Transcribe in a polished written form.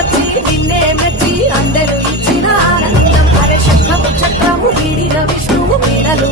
వచ్చి నిన్నే మెచ్చి అందరూ ఇచ్చిన ఆనందం. అరే శంఖము చక్రము వీడిన విష్ణువు వీణలు